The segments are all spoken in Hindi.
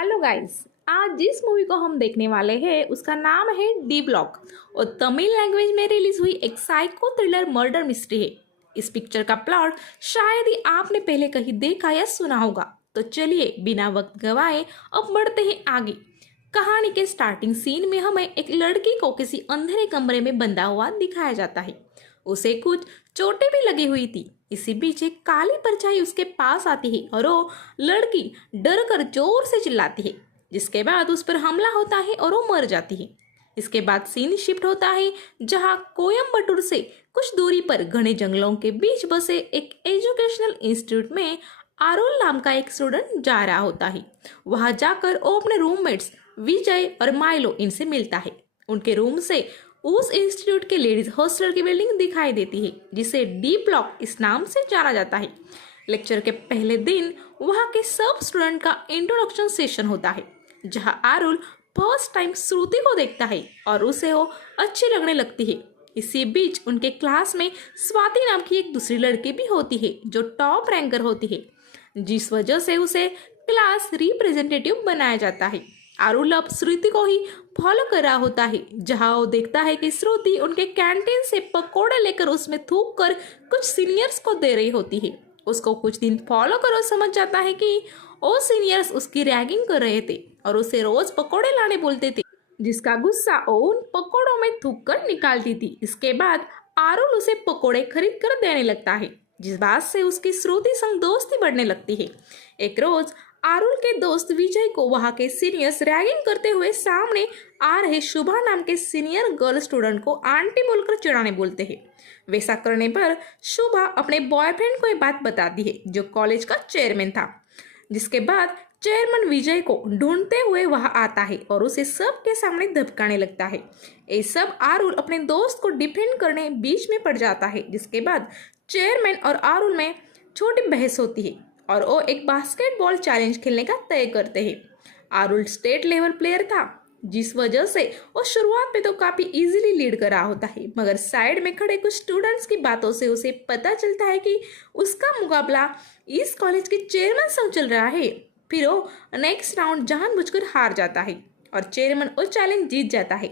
Hello guys. आज जिस मूवी को हम देखने वाले हैं उसका नाम है डी ब्लॉक और तमिल लैंग्वेज में रिलीज हुई एक साइको थ्रिलर मर्डर मिस्ट्री है। इस पिक्चर का प्लॉट शायद ही आपने पहले कहीं देखा या सुना होगा, तो चलिए बिना वक्त गवाए अब बढ़ते हैं आगे। कहानी के स्टार्टिंग सीन में हमें एक लड़की को किसी अंधेरे कमरे में बंधा हुआ दिखाया जाता है। उसे कुछ चोटें भी लगी हुई थी। इसी बीच एक काली परछाई उसके पास आती है और वो लड़की डर कर जोर से चिल्लाती है, जिसके बाद उस पर हमला होता है और वो मर जाती है। इसके बाद सीन शिफ्ट होता है जहां कोयम्बटूर से कुछ दूरी पर घने जंगलों के बीच बसे एक एजुकेशनल इंस्टीट्यूट में आरुल नाम का एक स्टूडेंट जा रहा होता है। वहां जाकर वो अपने रूममेट्स विजय और माइलो इनसे मिलता है। उनके रूम से उस इंस्टीट्यूट के लेडीज हॉस्टल की बिल्डिंग दिखाई देती है, जिसे डी ब्लॉक इस नाम से जाना जाता है। लेक्चर के पहले दिन वहाँ के सब स्टूडेंट का इंट्रोडक्शन सेशन होता है, जहाँ आरुल फर्स्ट टाइम श्रुति को देखता है और उसे वो अच्छी लगने लगती है। इसी बीच उनके क्लास में स्वाति नाम की एक दूसरी लड़की भी होती है जो टॉप रैंकर होती है, जिस वजह से उसे क्लास रिप्रेजेंटेटिव बनाया जाता है। आरुल अब श्रुति को ही फॉलो कर रहा होता है, जहां वो देखता है कि श्रुति उनके कैंटीन से पकोड़े लेकर उसमें थूक कर कुछ सीनियर्स को दे रही होती है। उसको कुछ दिन फॉलो कर वो समझ जाता है कि वो सीनियर्स उसकी रैगिंग कर रहे थे और उसे रोज पकोड़े लाने बोलते थे, जिसका गुस्सा वो उन पकोड़ों में थूक कर निकालती थी। इसके बाद आरुल उसे पकोड़े खरीद कर देने लगता है, जिस बात से उसकी श्रुति संग दोस्ती बढ़ने लगती है। एक रोज आरुल के दोस्त विजय को वहां के सीनियर्स रैगिंग करते हुए सामने आ रहे शुभा नाम के सीनियर गर्ल स्टूडेंट को आंटी बोलकर चिढ़ाने बोलते हैं। वैसा करने पर शुभा अपने बॉयफ्रेंड को ये बात बताती है, जो कॉलेज का चेयरमैन था। जिसके बाद चेयरमैन विजय को ढूंढते हुए वहां आता है और उसे सबके सामने धमकाने लगता है। ये सब आरुल अपने दोस्त को डिफेंड करने बीच में पड़ जाता है। जिसके बाद चेयरमैन और आरुल में छोटी बहस होती है और वो एक बास्केटबॉल चैलेंज खेलने का तय करते हैं। आरुल स्टेट लेवल प्लेयर था, जिस वजह से वो शुरुआत में तो काफी इजीली लीड कर रहा होता है, मगर साइड में खड़े कुछ स्टूडेंट्स की बातों से उसे पता चलता है कि उसका मुकाबला इस कॉलेज के चेयरमैन संग चल रहा है। फिर वो नेक्स्ट राउंड जानबूझकर हार जाता है और चेयरमैन वो चैलेंज जीत जाता है।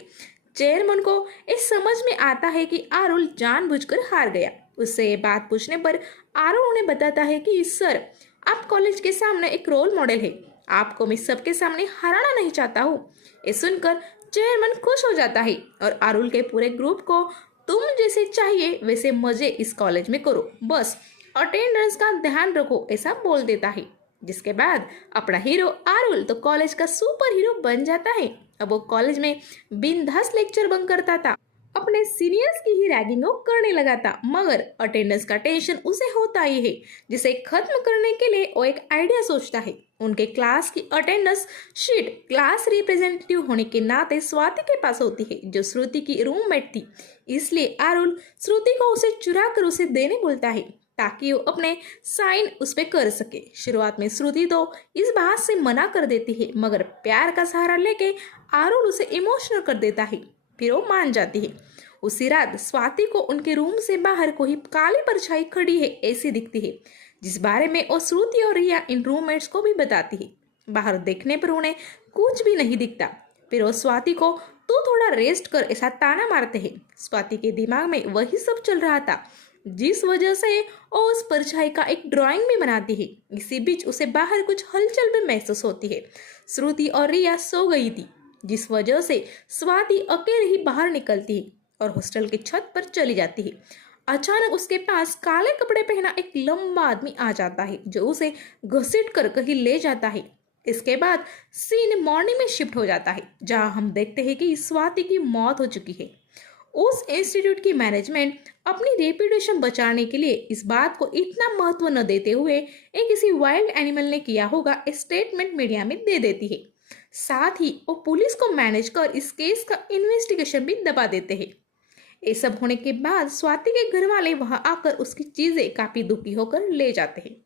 चेयरमैन को इस समझ में आता है कि आरुल जानबूझकर हार गया। उससे ये बात पूछने पर आरुल उन्हें बताता है कि सर, आप कॉलेज के सामने एक रोल मॉडल है, आपको मैं सबके सामने हराना नहीं चाहता हूँ। ये सुनकर चेयरमैन खुश हो जाता है और आरुल के पूरे ग्रुप को तुम जैसे चाहिए वैसे मजे इस कॉलेज में करो, बस अटेंडेंस का ध्यान रखो, ऐसा बोल देता है। जिसके बाद अपना हीरो आरुल तो कॉलेज का सुपर हीरो बन जाता है। अब वो कॉलेज में बिंदास लेक्चर बंक करता था, अपने सीनियर्स की ही रैगिंग करने लगा था, मगर अटेंडेंस का टेंशन उसे होता ही है, जिसे खत्म करने के लिए वो एक आइडिया सोचता है। उनके क्लास की अटेंडेंस शीट क्लास रिप्रेजेंटेटिव होने के नाते स्वाति के पास होती है, जो श्रुति की रूममेट थी। इसलिए आरुल श्रुति को उसे चुरा कर उसे देने बोलता है, ताकि वो अपने साइन उस पर कर सके। शुरुआत में श्रुति तो इस बात से मना कर देती है, मगर प्यार का सहारा लेके आरुल उसे इमोशनल कर देता है, फिर वो मान जाती है। उसी रात स्वाति को उनके रूम से बाहर कोई काली परछाई खड़ी है ऐसी दिखती है, जिस बारे में वो श्रुति और रिया इन रूममेट्स को भी बताती है। बाहर देखने पर उन्हें कुछ भी नहीं दिखता। फिर वो स्वाति को तू थोड़ा रेस्ट कर ऐसा ताना मारते हैं। स्वाति के दिमाग में वही सब चल रहा था, जिस वजह से वो उस परछाई का एक ड्राइंग भी बनाती है। इसी बीच उसे बाहर कुछ हलचल भी महसूस होती है। श्रुति और रिया सो गई थी, जिस वजह से स्वाति अकेले ही बाहर निकलती है और हॉस्टल की छत पर चली जाती है। अचानक उसके पास काले कपड़े पहना एक लंबा आदमी आ जाता है, जो उसे घसीट कर कहीं ले जाता है। इसके बाद सीन मॉर्निंग में शिफ्ट हो जाता है, जहां हम देखते हैं कि स्वाति की मौत हो चुकी है। उस इंस्टीट्यूट की मैनेजमेंट अपनी रेपुटेशन बचाने के लिए इस बात को इतना महत्व न देते हुए एक किसी वाइल्ड एनिमल ने किया होगा स्टेटमेंट मीडिया में दे देती है। साथ ही वो पुलिस को मैनेज कर इस केस का इन्वेस्टिगेशन भी दबा देते हैं। ये सब होने के बाद स्वाति के घर वाले वहां आकर उसकी चीजें काफी दुखी होकर ले जाते हैं,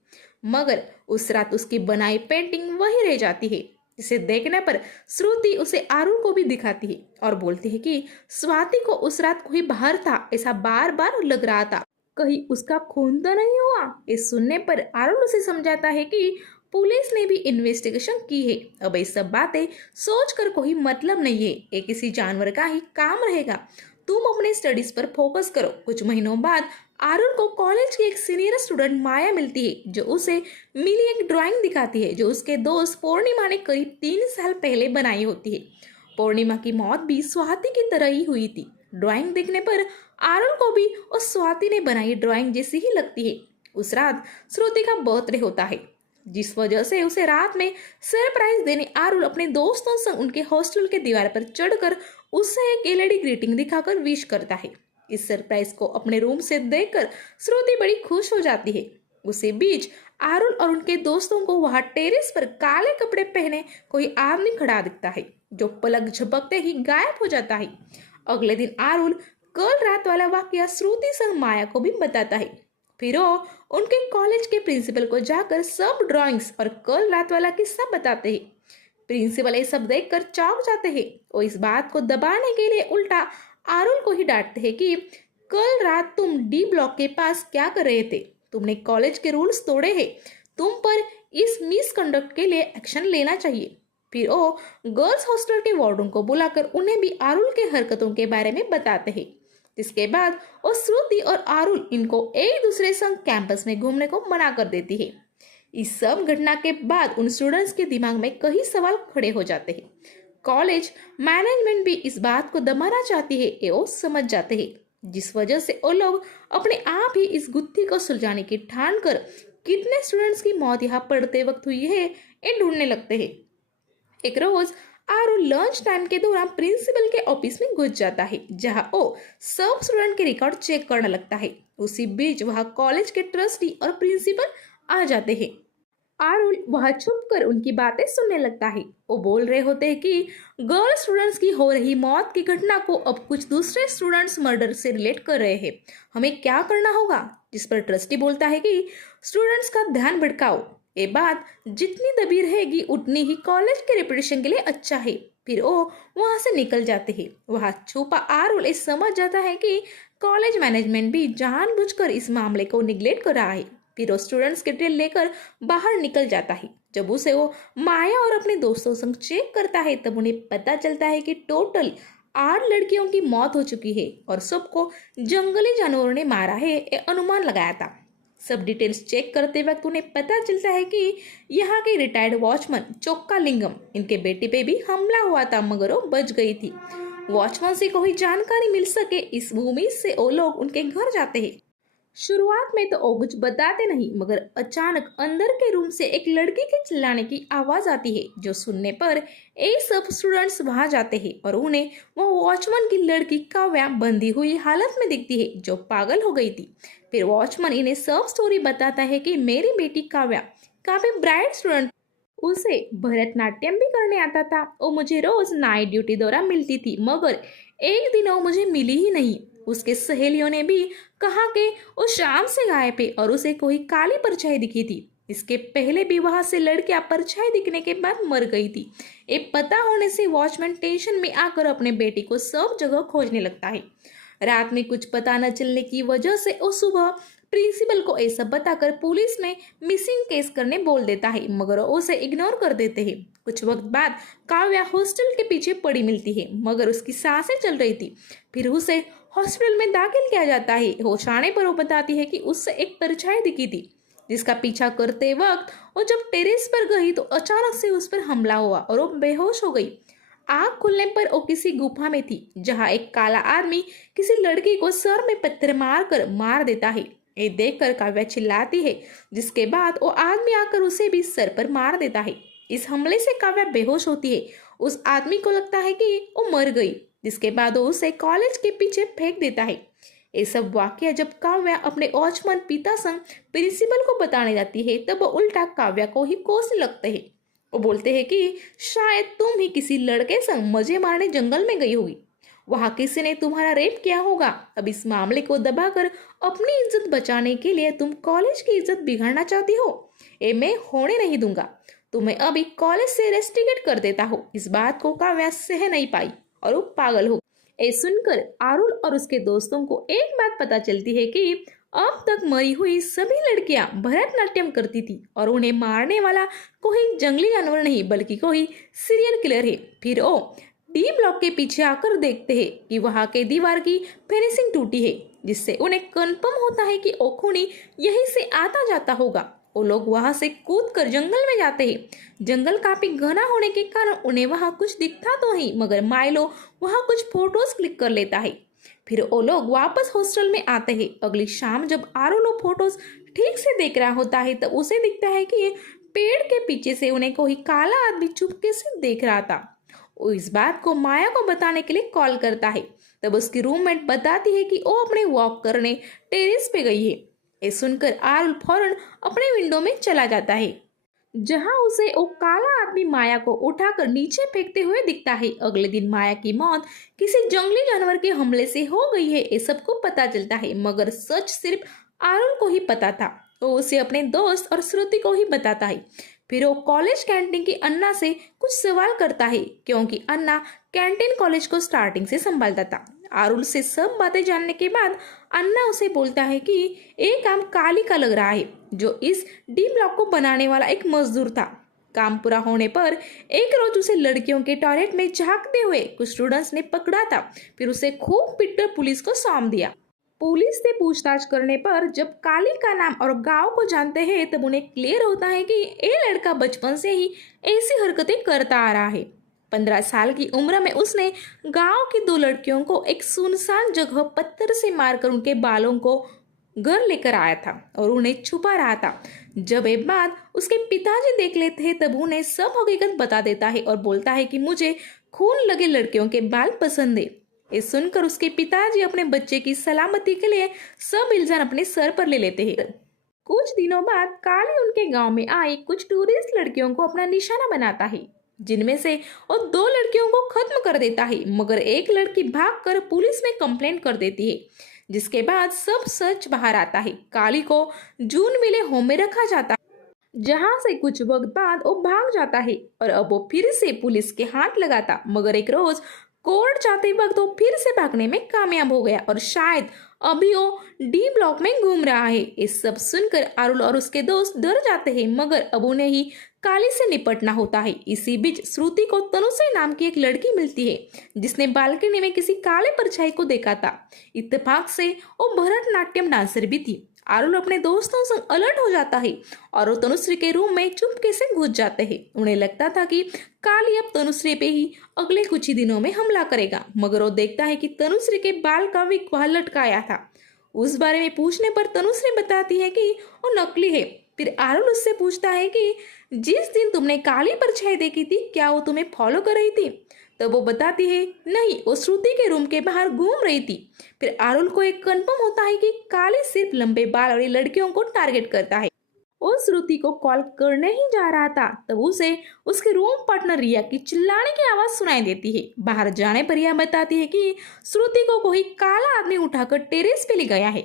मगर उस रात उसकी बनाई पेंटिंग वही रह जाती है। इसे देखने पर श्रुति उसे आरुल को भी दिखाती है और बोलती है कि स्वाति को उस रात कोई बाहर था, ऐसा बार बार लग रहा था, कहीं उसका खून तो नहीं हुआ। इस सुनने पर आरुल उसे समझाता है कि पुलिस ने भी इन्वेस्टिगेशन की है। अब ये सब बातें सोचकर कोई मतलब नहीं है, ये किसी जानवर का ही काम रहेगा। तुम अपने स्टडीज पर फोकस करो। कुछ महीनों बाद आरुण को कॉलेज की एक सीनियर स्टूडेंट माया मिलती है, जो उसे मिली एक ड्राइंग दिखाती है जो उसके दोस्त पूर्णिमा ने करीब 3 साल पहले बनाई होती है। पूर्णिमा की मौत भी स्वाति की तरह ही हुई थी। ड्राइंग देखने पर आरुण को भी उस स्वाति ने बनाई ड्राइंग जैसी ही लगती है। उस रात श्रुति का बर्थडे होता है, जिस वजह से उसे रात में सरप्राइज देने आरुण अपने दोस्तों संग उनके हॉस्टल के दीवार पर चढ़कर उससे एक एलईडी ग्रीटिंग दिखाकर विश करता है। इस सरप्राइज को अपने रूम से देखकर श्रुति बड़ी खुश हो जाती है। उसी बीच आरुण और उनके दोस्तों को वहां टेरेस पर काले कपड़े पहने कोई आदमी खड़ा दिखता है, जो पलक झपकते ही गायब हो जाता है। अगले दिन आरुण कल रात वाला वाकया श्रुति संग माया को भी बताता है। फिर वो उनके कॉलेज के प्रिंसिपल को जाकर सब ड्राइंग्स और कल रात वाला किस्सा बताते हैं। प्रिंसिपल ये सब देखकर चौंक जाते हैं और इस बात को दबाने के लिए उल्टा आरुण को ही डांटते हैं कि कल रात तुम डी ब्लॉक के पास क्या कर रहे थे? तुमने कॉलेज के रूल्स तोड़े हैं। तुम पर इस मिसकंडक्ट के लिए एक्शन लेना चाहिए। फिर वो गर्ल्स हॉस्टल के वार्डन को बुलाकर उन्हें भी आरुण के हरकतों के बारे में बताते हैं। जिसके बाद वो श्रुति और आरुण इनको एक दूसरे संग कैंपस में घूमने को मना कर देती है। इस सब घटना के बाद उन स्टूडेंट्स के दिमाग में कई सवाल खड़े हो जाते हैं। कॉलेज मैनेजमेंट भी इस बात को दबाना चाहती है, ये वो समझ जाते हैं, जिस वजह से वो लोग अपने आप ही इस गुत्थी को सुलझाने की ठान कर कितने स्टूडेंट्स की मौत यहाँ पढ़ते वक्त हुई है ये ढूंढने लगते हैं। एक रोज आरुण लंच टाइम के दौरान प्रिंसिपल के ऑफिस में घुस जाता है, जहां वो सब स्टूडेंट के रिकॉर्ड चेक करने लगता है। उसी बीच वहां कॉलेज के ट्रस्टी और प्रिंसिपल आ जाते हैं। आरुण वहां छुप कर उनकी बातें सुनने लगता है। वो बोल रहे होते हैं कि गर्ल स्टूडेंट्स की हो रही मौत की घटना को अब कुछ दूसरे स्टूडेंट्स मर्डर से रिलेट कर रहे हैं। हमें क्या करना होगा? जिस पर ट्रस्टी बोलता है कि स्टूडेंट्स का ध्यान भटकाओ। ये बात जितनी दबी रहेगी उतनी ही कॉलेज के रेपुटेशन के लिए अच्छा है। फिर वो वहां से निकल जाते हैं। वहां छुपा आरुण ये समझ जाता है कि कॉलेज मैनेजमेंट भी जानबूझकर इस मामले को निगलेक्ट कर रहा है। फिर वो स्टूडेंट्स के डिटेल लेकर बाहर निकल जाता है। जब उसे वो माया और अपने दोस्तों संग चेक करता है, तब उन्हें पता चलता है कि टोटल 8 लड़कियों की मौत हो चुकी है और सबको जंगली जानवरों ने मारा है, ये अनुमान लगाया था। सब डिटेल्स चेक करते वक्त उन्हें पता चलता है कि यहाँ के रिटायर्ड वॉचमैन चोक्का लिंगम, इनके बेटे पे भी हमला हुआ था, मगर वो बच गई थी। वॉचमैन से कोई जानकारी मिल सके इस उम्मीद से वो लोग उनके घर जाते हैं। शुरुआत में तो वो कुछ बताते नहीं, मगर अचानक अंदर के रूम से एक लड़की के चिल्लाने की आवाज आती है, जो सुनने पर ये सब स्टूडेंट्स वहां जाते हैं और उन्हें वो वॉचमैन की लड़की काव्या बंधी हुई हालत में दिखती है, जो पागल हो गई थी। फिर वॉचमैन इन्हें सब स्टोरी बताता है कि मेरी बेटी काव्या काफी ब्राइट स्टूडेंट, उसे भरतनाट्यम भी करने आता था। वो मुझे रोज नाइट ड्यूटी दौरान मिलती थी, मगर एक दिन वो मुझे मिली ही नहीं। उसके सहेलियों ने भी कहा कि वो शाम से गायब है और उसे कोई काली परछाई दिखी थी। इसके पहले भी वहां से लड़कियां परछाई दिखने के बाद मर गई थी। ये पता होने से वॉचमैन टेंशन में आकर अपने बेटी को सब जगह खोजने लगता है। रात में कुछ पता न चलने की वजह से वो सुबह प्रिंसिपल को ये सब बताकर पुलिस में मिसिंग केस करने बोल देता है, मगर वो उसे इग्नोर कर देते हैं। कुछ वक्त बाद काव्या हॉस्टल के पीछे पड़ी मिलती है, मगर उसकी सांसें चल रही थी। फिर उसे हॉस्पिटल में दाखिल किया जाता है। होश आने पर वो बताती है कि उससे एक परछाई दिखी थी, जिसका पीछा करते वक्त वो जब टेरेस पर गई तो अचानक से उस पर हमला हुआ और वो बेहोश हो गई। आँख खुलने पर वो किसी गुफा में थी, जहाँ एक काला आदमी किसी लड़की को सर में पत्थर मार देता है। ये देखकर काव्या चिल्लाती है, जिसके बाद वो आदमी आकर उसे भी सर पर मार देता है। इस हमले से काव्या बेहोश होती है। उस आदमी को लगता है कि वो मर गई, जिसके बाद वो उसे कॉलेज के पीछे फेंक देता है। ये सब वाकया जब काव्या अपने वॉचमैन पिता संग प्रिंसिपल को बताने जाती है, तब वो उल्टा काव्या को ही कोसने लगते हैं। वो बोलते हैं कि शायद तुम ही किसी लड़के संग मजे मारने जंगल में गई होगी, वहां किसी ने तुम्हारा रेप किया होगा। अब इस मामले को दबाकर अपनी इज्जत बचाने के लिए तुम कॉलेज की इज्जत बिगाड़ना चाहती हो। ये मैं होने नहीं दूंगा। तुम्हें अभी कॉलेज से रेस्टिकेट कर देता हूँ। इस बात को काव्या सह नहीं पाई और वो पागल हो। ये सुनकर आरुण और उसके दोस्तों को एक बात पता चलती है कि अब तक मरी हुई सभी लड़कियां भरतनाट्यम करती थी और उन्हें मारने वाला कोई जंगली जानवर नहीं बल्कि कोई सीरियल किलर है। फिर वो डी ब्लॉक के पीछे आकर देखते हैं कि वहां के दीवार की फिनिशिंग टूटी है, जिससे उन्हें कंफर्म होता है कि ओखुनी यहीं से आता जाता होगा। वो लोग वहां से कूद कर जंगल में जाते हैं। जंगल काफी घना होने के कारण उन्हें वहां कुछ दिखता तो नहीं, मगर माइलो वहां कुछ फोटोज क्लिक कर लेता है। फिर वो लोग वापस हॉस्टल में आते हैं। अगली शाम जब आरुल फोटोज ठीक से देख रहा होता है तब उसे दिखता है कि पेड़ के पीछे से उन्हें कोई काला आदमी चुपके से देख रहा था। वो इस बात को माया को बताने के लिए कॉल करता है। तब उसकी रूममेट बताती है कि वो अपने वॉक करने टेरेस पे गई है। ये सुनकर आरुल फौरन अपने विंडो में चला जाता है, जहां उसे वो काला आदमी माया को उठाकर नीचे फेंकते हुए दिखता है। अगले दिन माया की मौत किसी जंगली जानवर के हमले से हो गई है, ये सबको पता चलता है, मगर सच सिर्फ आरुल को ही पता था। वो उसे अपने दोस्त और श्रुति को ही बताता है। फिर वो कॉलेज कैंटीन की अन्ना से कुछ सवाल करता है, क्योंकि अन्ना कैंटीन कॉलेज को स्टार्टिंग से संभालता था। आरुल से सब बातें जानने के बाद अन्ना उसे बोलता है कि एक काम काली का लग रहा है, जो इस डी ब्लॉक को बनाने वाला एक मजदूर था। काम पूरा होने पर एक रोज उसे लड़कियों के टॉयलेट में झांकते हुए कुछ स्टूडेंट्स ने पकड़ा था। फिर उसे खूब पीटकर पुलिस को सौंप दिया। पुलिस से पूछताछ करने पर जब काली का नाम और गांव को जानते हैं तब उन्हें क्लियर होता है कि ये लड़का बचपन से ही ऐसी हरकतें करता आ रहा है। 15 साल की उम्र में उसने गांव की 2 लड़कियों को एक सुनसान जगह पत्थर से मारकर उनके बालों को घर लेकर आया था और उन्हें छुपा रहा था। जब एक बात उसके पिताजी देख लेते हैं तब उन्हें सब हकीकत बता देता है और बोलता है कि मुझे खून लगे लड़कियों के बाल पसंद है। ये सुनकर उसके पिताजी अपने बच्चे की सलामती के लिए सब इल्जाम अपने सर पर ले लेते हैं। कुछ दिनों बाद काली उनके गांव में आई कुछ टूरिस्ट लड़कियों को अपना निशाना बनाता है, जिनमें से वो 2 लड़कियों को खत्म कर देता है, मगर एक लड़की भागकर पुलिस में कंप्लेंट कर देती है, जिसके बाद सब सच बाहर आता है। काली को जून मिले होम में रखा जाता है, जहां से कुछ वक्त बाद वो भाग जाता है और अब वो फिर से पुलिस के हाथ लगाता, मगर एक रोज कोर्ट जाते वक्त वो फिर से भागने में कामयाब हो गया और शायद अभी वो डी ब्लॉक में घूम रहा है। ये सब सुनकर आरुल और उसके दोस्त डर जाते हैं, मगर अब उन्हें ही काली से निपटना होता है। इसी बीच श्रुति को तनुश्री नाम की एक लड़की मिलती है, जिसने बालकनी में किसी काले परछाई को देखा था। इत्तेफाक से वो भरतनाट्यम डांसर भी थी। आरुल अपने दोस्तों से अलर्ट हो जाता है और वो तनुश्री के रूम में चुपके से घुस जाते हैं। उन्हें लगता था कि काली अब तनुश्री पे ही अगले कुछ ही दिनों में हमला करेगा, मगर वो देखता है कि तनुश्री के बाल का विग वहां लटकाया था। उस बारे में पूछने पर तनुश्री बताती है कि वो नकली है। फिर आरुल उससे पूछता है कि जिस दिन तुमने काली परछाई देखी थी क्या वो तुम्हें फॉलो कर रही थी? तो वो बताती है नहीं, वो श्रुति के रूम के बाहर घूम रही थी। फिर आरुल को एक कंफर्म होता है कि काली सिर्फ लंबे बाल वाली लड़कियों को टारगेट करता है। वो श्रुति को कॉल करने ही जा रहा था तब उसे उसके रूम पार्टनर रिया की चिल्लाने की आवाज सुनाई देती है। बाहर जाने पर रिया बताती है कि श्रुति को कोई काला आदमी उठाकर टेरेस पे ले गया है।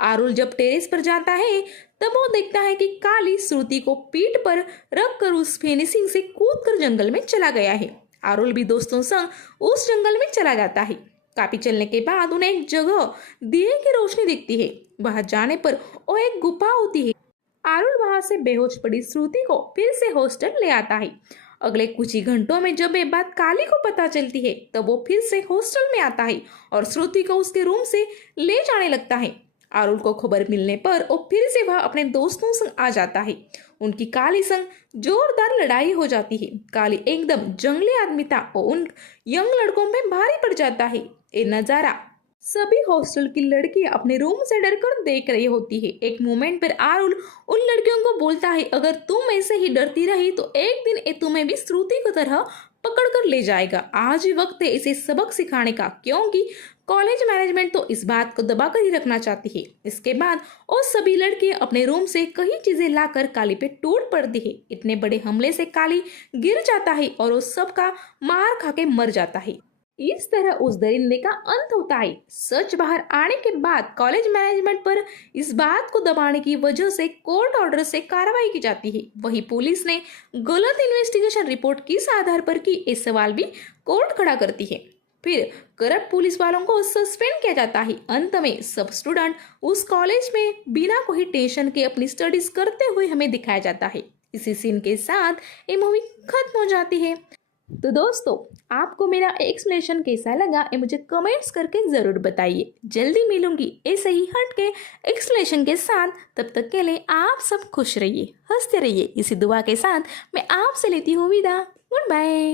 आरुल जब टेरेस पर जाता है तब वो देखता है कि काली श्रुति को पीठ पर रखकर उस फिनिशिंग से कूदकर जंगल में चला गया है। आरुल भी दोस्तों संग उस जंगल में चला जाता है। काफी चलने के बाद उन्हें एक जगह दिए की रोशनी दिखती है। वहां जाने पर वो एक गुफा होती है। आरुल वहां से बेहोश पड़ी श्रुति को फिर से हॉस्टल ले आता है। अगले कुछ ही घंटों में जब ये बात काली को पता चलती है तब वो फिर से हॉस्टल में आता है और श्रुति को उसके रूम से ले जाने लगता है। आरुल को खबर मिलने पर वो फिर से वह अपने दोस्तों संग आ जाता है। उनकी काली संग जोरदार लड़ाई हो जाती है। काली एकदम जंगली आदमी था और उन यंग लड़कों पे भारी पड़ जाता है। ये नजारा सभी हॉस्टल की लड़कियां अपने रूम से डरकर देख रही होती है। एक मोमेंट पर आरुल उन लड़कियों को बोलता है अगर तुम ऐसे ही डरती रही तो एक दिन ये तुम्हें भी श्रुति की तरह पकड़ कर ले जाएगा। आज ही वक्त है इसे सबक सिखाने का, क्योंकि कॉलेज मैनेजमेंट तो इस बात को दबा कर ही रखना चाहती है। इसके बाद और सभी लड़के अपने रूम से कई चीजें लाकर काली पे टूट पड़ती है। इतने बड़े हमले से काली गिर जाता है और वो सबका मार खा के मर जाता है। इस तरह उस दरिंदे का अंत होता है। सच बाहर आने के बाद कॉलेज मैनेजमेंट पर इस बात को दबाने की वजह से कोर्ट ऑर्डर से कार्रवाई की जाती है। वही पुलिस ने गलत इन्वेस्टिगेशन रिपोर्ट किस आधार पर की, इस सवाल भी कोर्ट खड़ा करती है। फिर करप्ट पुलिस वालों को सस्पेंड किया जाता है। अंत में सब स्टूडेंट उस कॉलेज में बिना कोई टेंशन के अपनी स्टडीज करते हुए हमें दिखाया जाता है। इसी सीन के साथ ये मूवी खत्म हो जाती है। तो दोस्तों, आपको मेरा एक्सप्लेनेशन कैसा लगा ये मुझे कमेंट्स करके ज़रूर बताइए। जल्दी मिलूंगी ऐसे ही हट के एक्सप्लेनेशन के साथ। तब तक के लिए आप सब खुश रहिए, हंसते रहिए। इसी दुआ के साथ मैं आपसे लेती हूँ विदा। Good bye.